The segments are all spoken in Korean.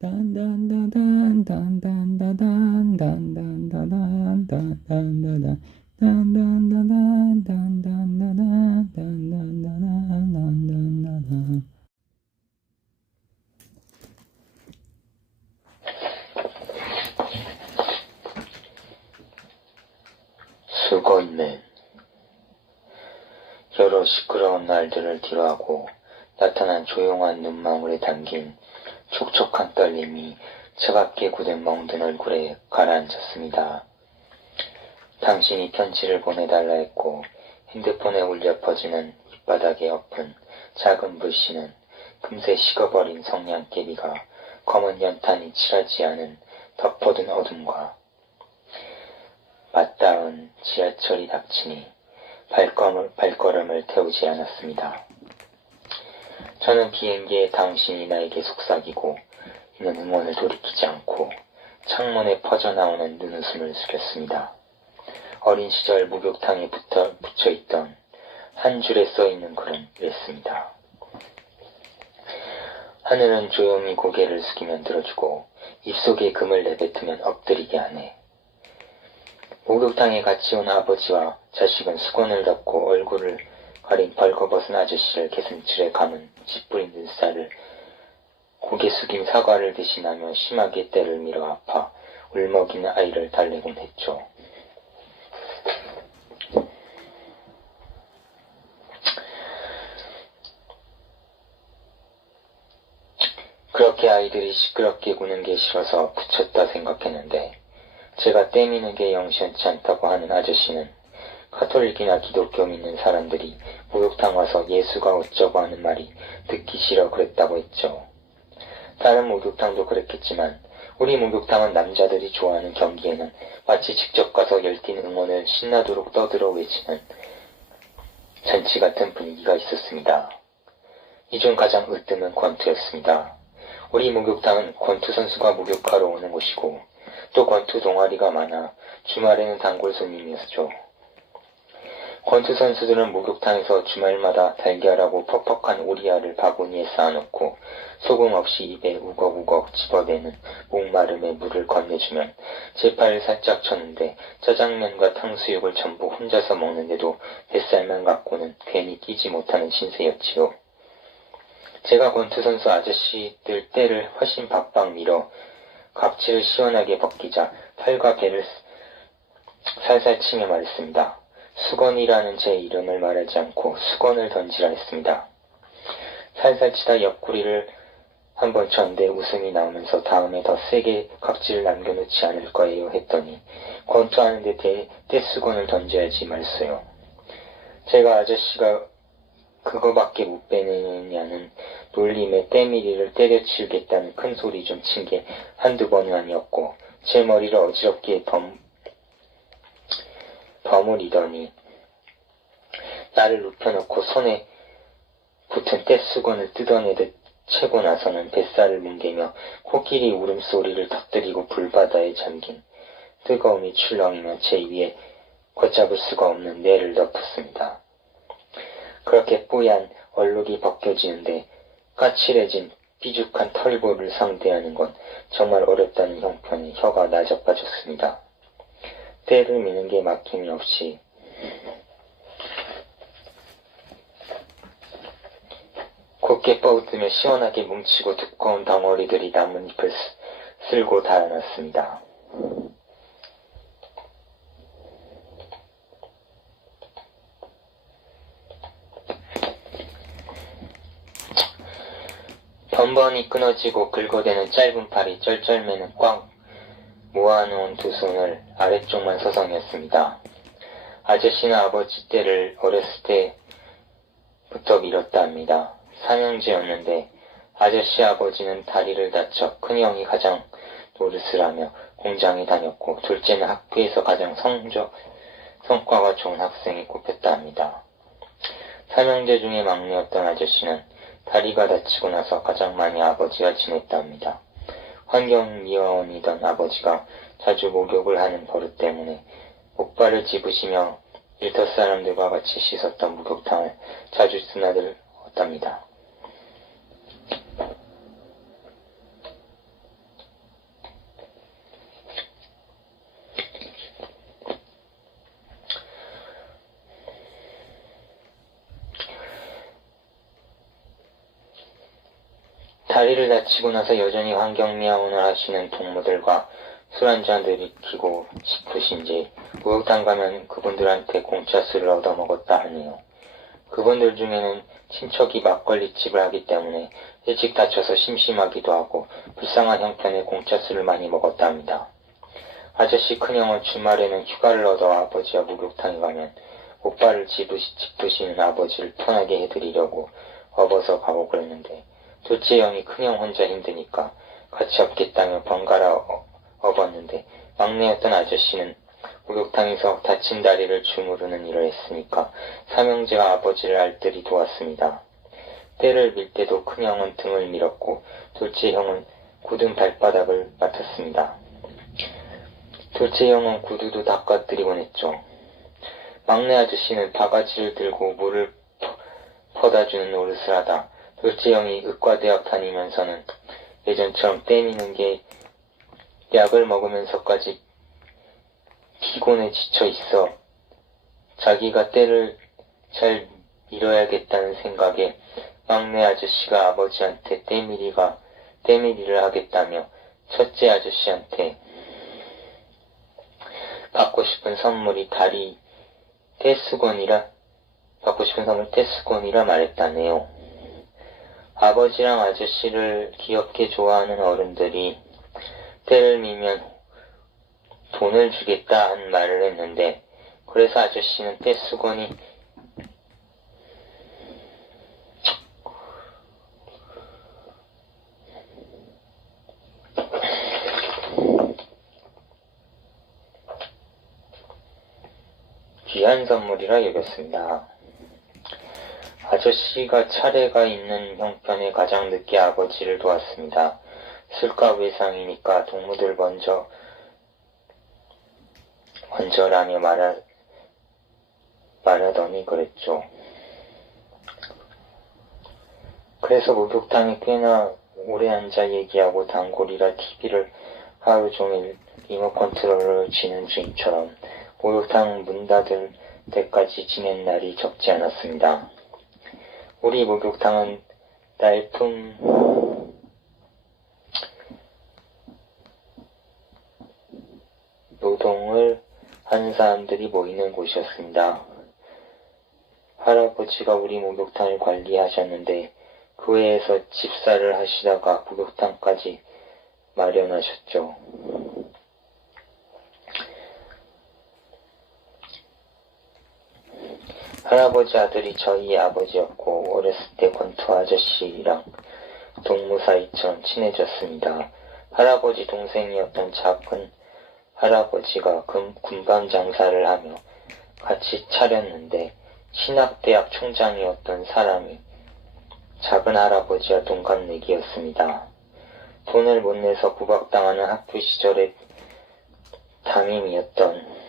단단다단 단단다단 단단다단 단단다단 단단다단 단단다단 단단다단 단단다단. 수거인맨. 여러 시끄러운 날들을 뒤로하고 나타난 조용한 눈망울에 담긴 촉촉한 떨림이 차갑게 굳은 멍든 얼굴에 가라앉았습니다. 당신이 편지를 보내달라 했고 핸드폰에 울려 퍼지는 밑바닥에 엎은 작은 불씨는 금세 식어버린 성냥개비가 검은 연탄이 칠하지 않은 덮어둔 어둠과 맞닿은 지하철이 닥치니 발걸음을 태우지 않았습니다. 저는 비행기에 당신이 나에게 속삭이고 있는 응원을 돌이키지 않고 창문에 퍼져나오는 눈웃음을 숙였습니다. 어린 시절 목욕탕에 붙여있던 한 줄에 써있는 글은 이랬습니다. 하늘은 조용히 고개를 숙이면 들어주고 입속에 금을 내뱉으면 엎드리게 하네. 목욕탕에 같이 온 아버지와 자식은 수건을 덮고 얼굴을 가린 벌거벗은 아저씨를 개슴츠레 감은 찌뿌린 눈살을 고개 숙임 사과를 대신하며 심하게 때를 밀어 아파 울먹이는 아이를 달래곤 했죠. 그렇게 아이들이 시끄럽게 구는 게 싫어서 붙였다 생각했는데 제가 떼미는 게 영시원치 않다고 하는 아저씨는 카톨릭이나 기독교 믿는 사람들이 목욕탕 와서 예수가 어쩌고 하는 말이 듣기 싫어 그랬다고 했죠. 다른 목욕탕도 그랬겠지만 우리 목욕탕은 남자들이 좋아하는 경기에는 마치 직접 가서 열띤 응원을 신나도록 떠들어 외치는 잔치 같은 분위기가 있었습니다. 이 중 가장 으뜸은 권투였습니다. 우리 목욕탕은 권투 선수가 목욕하러 오는 곳이고 또 권투 동아리가 많아 주말에는 단골 손님이었죠. 권투 선수들은 목욕탕에서 주말마다 달걀하고 퍽퍽한 오리알을 바구니에 쌓아놓고 소금 없이 입에 우걱우걱 집어대는 목마름에 물을 건네주면 제 팔을 살짝 쳤는데 짜장면과 탕수육을 전부 혼자서 먹는데도 뱃살만 갖고는 괜히 끼지 못하는 신세였지요. 제가 권투 선수 아저씨들 떼를 훨씬 박박 밀어 각질을 시원하게 벗기자 팔과 배를 살살 치며 말했습니다. 수건이라는 제 이름을 말하지 않고 수건을 던지라 했습니다. 살살 치다 옆구리를 한번 쳤는데 웃음이 나오면서 다음에 더 세게 각질을 남겨놓지 않을 거예요 했더니 권투하는데 떼수건을 던져야지 말았어요. 제가 아저씨가 그거밖에 못 빼내느냐는 놀림에 때밀이를 때려치우겠다는 큰 소리 좀 친 게 한두 번은 아니었고 제 머리를 어지럽게 버무리더니 나를 눕혀놓고 손에 붙은 떼수건을 뜯어내듯 채고 나서는 뱃살을 뭉개며 코끼리 울음소리를 터뜨리고 불바다에 잠긴 뜨거움이 출렁이며 제 위에 걷잡을 수가 없는 뇌를 덮었습니다. 그렇게 뽀얀 얼룩이 벗겨지는데 까칠해진 삐죽한 털골을 상대하는 건 정말 어렵다는 형편에 혀가 나자빠졌습니다. 때를 미는 게 막힘이 없이 곱게 뻗으며 시원하게 뭉치고 두꺼운 덩어리들이 나뭇잎을 쓸고 달아났습니다. 번번이 끊어지고 긁어대는 짧은 팔이 쩔쩔매는 꽉 모아놓은 두 손을 아래쪽만 서성였습니다. 아저씨는 아버지 떼를 어렸을 때부터 밀었다 합니다. 삼형제였는데 아저씨 아버지는 다리를 다쳐 큰형이 가장 노릇을 하며 공장에 다녔고 둘째는 학교에서 가장 성과가 좋은 학생이 꼽혔다 합니다. 삼형제 중에 막내였던 아저씨는 다리가 다치고 나서 가장 많이 아버지와 지냈다 합니다. 환경미화원이던 아버지가 자주 목욕을 하는 버릇 때문에 목발을 집으시며 일터 사람들과 같이 씻었던 목욕탕을 자주 드나들었답니다. 다리를 다치고 나서 여전히 환경미화원을 하시는 동무들과 술 한잔 들이키고 싶으신지 목욕탕 가면 그분들한테 공짜 술을 얻어먹었다 하네요. 그분들 중에는 친척이 막걸리집을 하기 때문에 일찍 다쳐서 심심하기도 하고 불쌍한 형편에 공짜 술을 많이 먹었다 합니다. 아저씨 큰형은 주말에는 휴가를 얻어 아버지와 목욕탕에 가면 옷발을 짚으시는 아버지를 편하게 해드리려고 업어서 가고 그랬는데 둘째 형이 큰형 혼자 힘드니까 같이 업겠다며 번갈아 업었는데 막내였던 아저씨는 목욕탕에서 다친 다리를 주무르는 일을 했으니까 삼형제가 아버지를 알뜰히 도왔습니다. 때를 밀 때도 큰형은 등을 밀었고 둘째 형은 굳은 발바닥을 맡았습니다. 둘째 형은 구두도 닦아드리곤 했죠. 막내 아저씨는 바가지를 들고 물을 퍼다주는 노릇을 하다 둘째 형이 의과대학 다니면서는 예전처럼 때미는 게 약을 먹으면서까지 피곤에 지쳐 있어 자기가 때를 잘 밀어야겠다는 생각에 막내 아저씨가 아버지한테 때밀이를 하겠다며 첫째 아저씨한테 받고 싶은 선물이 떼수건이라 말했다네요. 아버지랑 아저씨를 귀엽게 좋아하는 어른들이 때를 밀면 돈을 주겠다는 말을 했는데 그래서 아저씨는 떼수건이 귀한 선물이라 여겼습니다. 아저씨가 차례가 있는 형편에 가장 늦게 아버지를 도왔습니다. 술값 외상이니까 동무들 먼저라며 말하더니 그랬죠. 그래서 목욕탕에 꽤나 오래 앉아 얘기하고 단골이라 TV를 하루 종일 리모컨 컨트롤을 쥐는 주인처럼 목욕탕 문 닫을 때까지 지낸 날이 적지 않았습니다. 우리 목욕탕은 날품 노동을 하는 사람들이 모이는 곳이었습니다. 할아버지가 우리 목욕탕을 관리하셨는데 그 외에서 집사를 하시다가 목욕탕까지 마련하셨죠. 할아버지 아들이 저희 아버지였고 어렸을 때 권투 아저씨랑 동무 사이처럼 친해졌습니다. 할아버지 동생이었던 작은 할아버지가 군밤 장사를 하며 같이 차렸는데 신학대학 총장이었던 사람이 작은 할아버지와 동갑내기였습니다. 돈을 못 내서 구박당하는 학교 시절의 담임이었던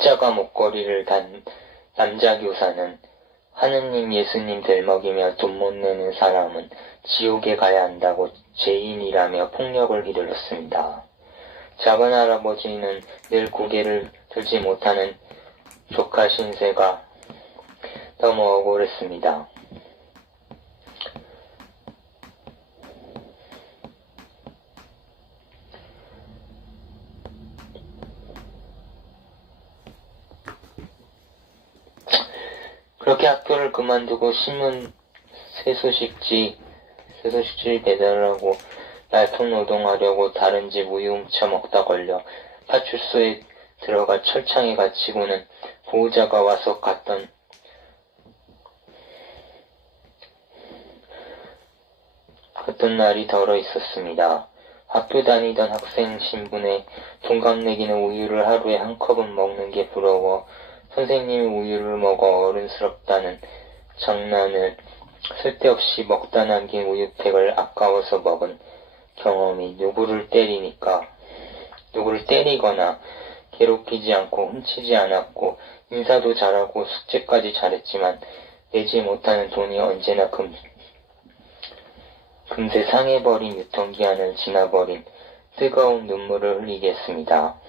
십자가 목걸이를 단 남자 교사는 하느님 예수님 될 먹이며 돈 못 내는 사람은 지옥에 가야 한다고 죄인이라며 폭력을 휘둘렀습니다. 작은 할아버지는 늘 고개를 들지 못하는 조카 신세가 너무 억울했습니다. 그렇게 학교를 그만두고 신문 쇠소식지 배달하고 날품 노동하려고 다른 집 우유 훔쳐 먹다 걸려 파출소에 들어가 철창에 갇히고는 보호자가 와서 갔던 날이 덜어 있었습니다. 학교 다니던 학생 신분에 동갑내기는 우유를 하루에 한 컵은 먹는 게 부러워 선생님이 우유를 먹어 어른스럽다는 장난을 쓸데없이 먹다 남긴 우유팩을 아까워서 먹은 경험이 누구를 때리거나 괴롭히지 않고 훔치지 않았고 인사도 잘하고 숙제까지 잘했지만 내지 못하는 돈이 언제나 금세 상해버린 유통기한을 지나버린 뜨거운 눈물을 흘리게 했습니다.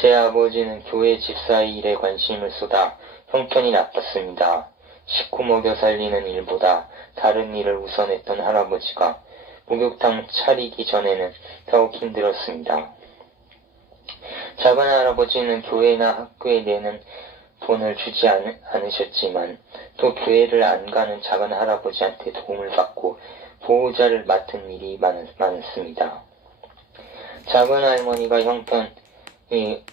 제 아버지는 교회 집사 일에 관심을 쏟아 형편이 나빴습니다. 식구 먹여 살리는 일보다 다른 일을 우선했던 할아버지가 목욕탕 차리기 전에는 더욱 힘들었습니다. 작은 할아버지는 교회나 학교에 내는 돈을 주지 않으셨지만 또 교회를 안 가는 작은 할아버지한테 도움을 받고 보호자를 맡은 일이 많았습니다. 작은 할머니가 형편이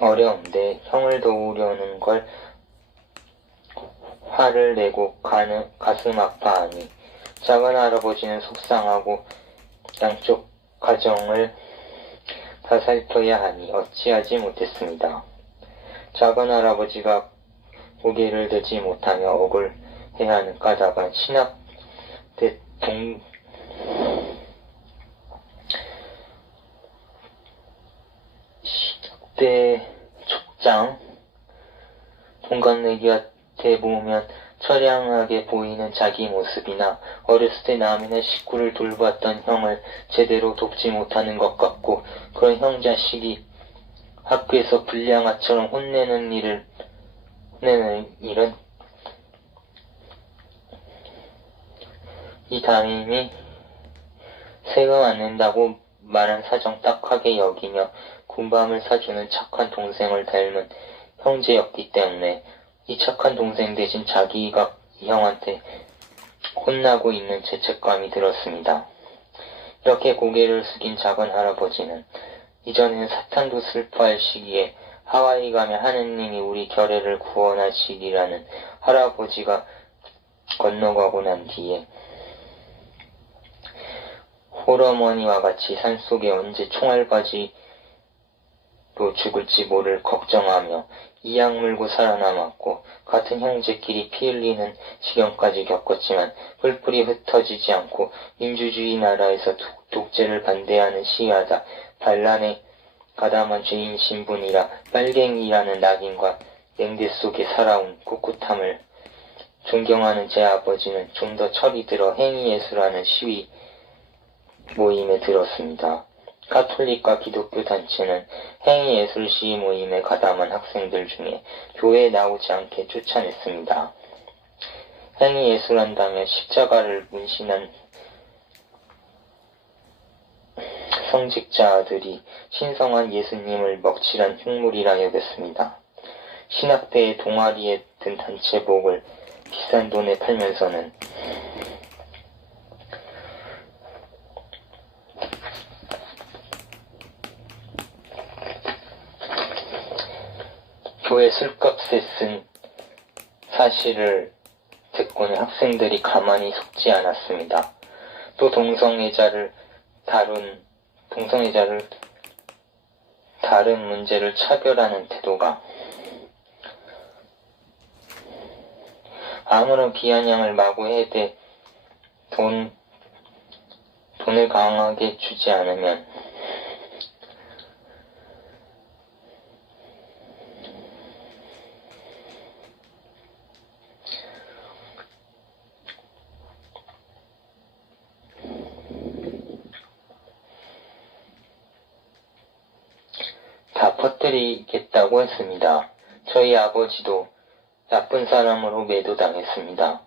어려운데 형을 도우려는 걸 화를 내고 가슴 아파하니 작은 할아버지는 속상하고 양쪽 가정을 다 살펴야 하니 어찌하지 못했습니다. 작은 할아버지가 고개를 들지 못하며 억울해하는 까닭은 신학대 족장 동갑내기한테 보면 처량하게 보이는 자기 모습이나 어렸을 때 남이나 식구를 돌봤던 형을 제대로 돕지 못하는 것 같고 그런 형 자식이 학교에서 불량아처럼 혼내는 일은 이 담임이 세금 안 낸다고 말한 사정 딱하게 여기며 군밤을 사주는 착한 동생을 닮은 형제였기 때문에 이 착한 동생 대신 자기가 이 형한테 혼나고 있는 죄책감이 들었습니다. 이렇게 고개를 숙인 작은 할아버지는 이전에는 사탄도 슬퍼할 시기에 하와이 가면 하느님이 우리 결례를 구원하시리라는 할아버지가 건너가고 난 뒤에 홀어머니와 같이 산속에 언제 총알바지로 죽을지 모를 걱정하며 이악 물고 살아남았고 같은 형제끼리 피 흘리는 지경까지 겪었지만 뿔뿔이 흩어지지 않고 민주주의 나라에서 독재를 반대하는 시위하다 반란에 가담한 죄인 신분이라 빨갱이라는 낙인과 냉대 속에 살아온 꿋꿋함을 존경하는 제 아버지는 좀 더 철이 들어 행위예술하는 시위 모임에 들었습니다. 가톨릭과 기독교 단체는 행위예술 시위 모임에 가담한 학생들 중에 교회에 나오지 않게 쫓아냈습니다. 행위예술한다며 십자가를 문신한 성직자들이 신성한 예수님을 먹칠한 흉물이라 여겼습니다. 신학대의 동아리에 든 단체복을 비싼 돈에 팔면서는 교회 술값에 쓴 사실을 듣고는 학생들이 가만히 속지 않았습니다. 또 동성애자를 다른 문제를 차별하는 태도가 아무런 귀한 양을 마구 해대 돈을 강하게 주지 않으면 다 퍼뜨리겠다고 했습니다. 저희 아버지도 나쁜 사람으로 매도당했습니다.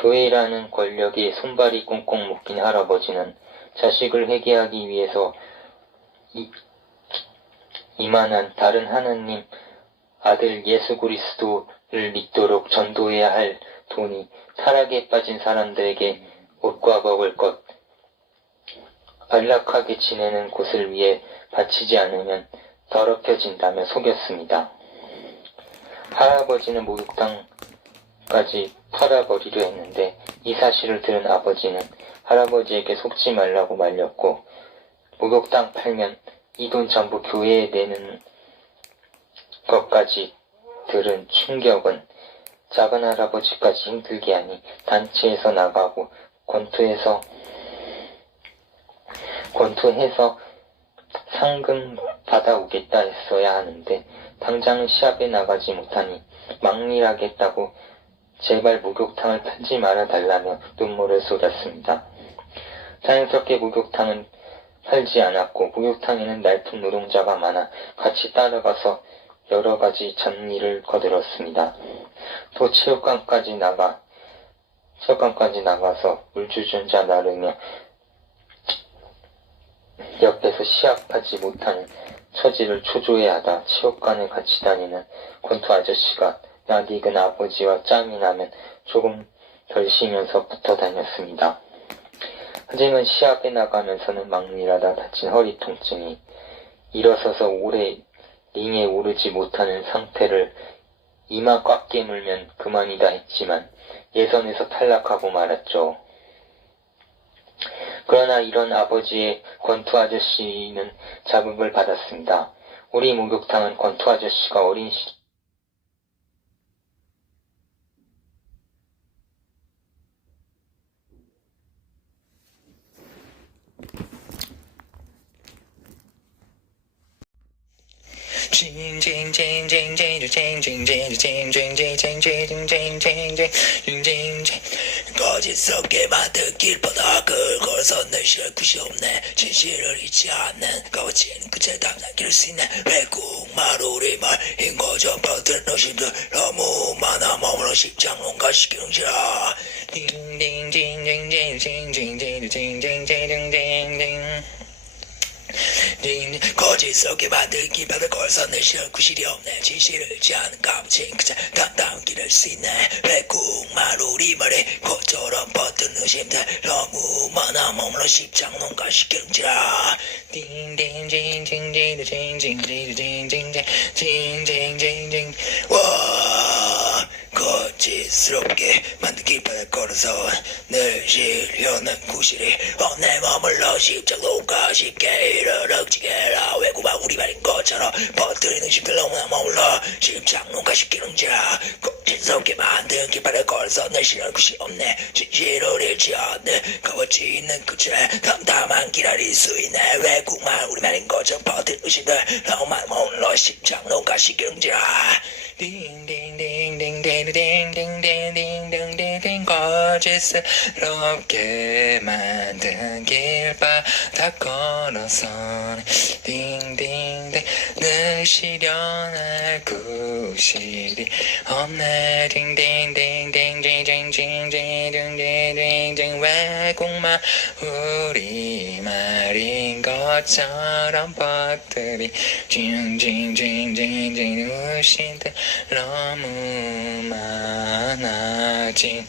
교회라는 권력에 손발이 꽁꽁 묶인 할아버지는 자식을 회개하기 위해서 이만한 다른 하느님 아들 예수 그리스도를 믿도록 전도해야 할 돈이 타락에 빠진 사람들에게 옷과 먹을 것, 안락하게 지내는 곳을 위해 바치지 않으면 더럽혀진다며 속였습니다. 할아버지는 목욕탕까지 팔아버리려 했는데 이 사실을 들은 아버지는 할아버지에게 속지 말라고 말렸고 목욕탕 팔면 이 돈 전부 교회에 내는 것까지 들은 충격은 작은 할아버지까지 힘들게 하니 단체에서 나가고 권투해서 상금 받아오겠다 했어야 하는데 당장은 시합에 나가지 못하니 망리하겠다고 제발 목욕탕을 팔지 말아달라며 눈물을 쏟았습니다. 자연스럽게 목욕탕은 살지 않았고 목욕탕에는 날품 노동자가 많아 같이 따라가서 여러 가지 잡일을 거들었습니다. 또 체육관까지 나가서 물주전자 나르며 옆에서 시합하지 못하는 처지를 초조해하다 체육관에 같이 다니는 권투 아저씨가 낯익은 아버지와 짬이 나면 조금 덜 쉬면서 붙어 다녔습니다. 하지만 시합에 나가면서는 막밀하다 다친 허리 통증이 일어서서 오래 링에 오르지 못하는 상태를 이마 꽉 깨물면 그만이다 했지만 예선에서 탈락하고 말았죠. 그러나 이런 아버지의 권투 아저씨는 자극을 받았습니다. 우리 목욕탕은 권투 아저씨가 어린 시절 거짓스럽게 만든 길바닥을 걸어서 널 싫어할 곳이 없네. 진실을 잊지 않는 거친 끝에 담당길 수 있네. 외국말 우리말 인거전 버튼 노심들 너무 많아. 머물러 십장론가 시키는지라 거짓스럽게 만든 길바닥을 걸어서 널 싫어할 곳이 없네. 진실을 잊지 않는 거친 끝에 담당길 수 있네. 외국말 우리말에 것처럼 버튼 의심들 너무 많아. 머물러 십장론가 시키는지라 와 거짓스럽게 만든 길바닥을 걸어서 늘 쉬려는 구실이 없네. 머물러 십장론가 시키를 억지게라. 외국말 우리말인 것처럼 버티는 심들 너무나 머물러 십장론가 시키는지라 거짓스럽게 만든 길바닥을 걸어서 늘 쉬려는 구실이 없네. 진실을 잃지 않는 거치는 끝에 담담한 기다릴 수 있네. 외국말 우리말인 것처럼 버티는 심들 너무나 머물러 십장론가 시키는지라 딩딩딩딩딩딩딩딩딩딩딩 거짓스럽게 만든 길바닥 걸어서 딩딩딩 늘 시련할 구실이 없네. 딩딩딩딩딩딩딩딩딩딩딩 외국말 우리말인 것처럼 버들이 징징징징징 우신들 너무 많아진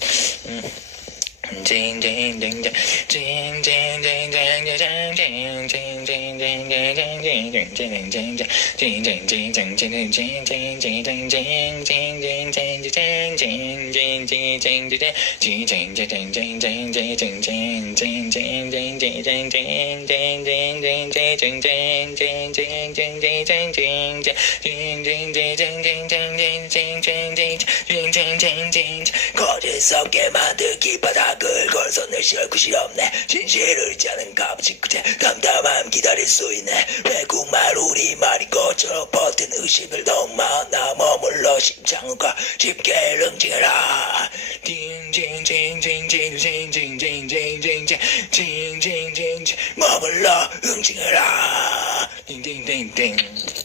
거짓스럽게 만든 길바닥을 걸어서 늘 싫어할 곳이 없네. 진실을 잊지 않은 가부진 끝에 담담함 기다릴 수 있네. 외국말 우리말인 것처럼 버튼 의심을 너무 많아. 머물러 심장과 쉽게 응징해라. 징징징징징징징징징징징징징징징 머물러 응징해라. 띵띵띵띵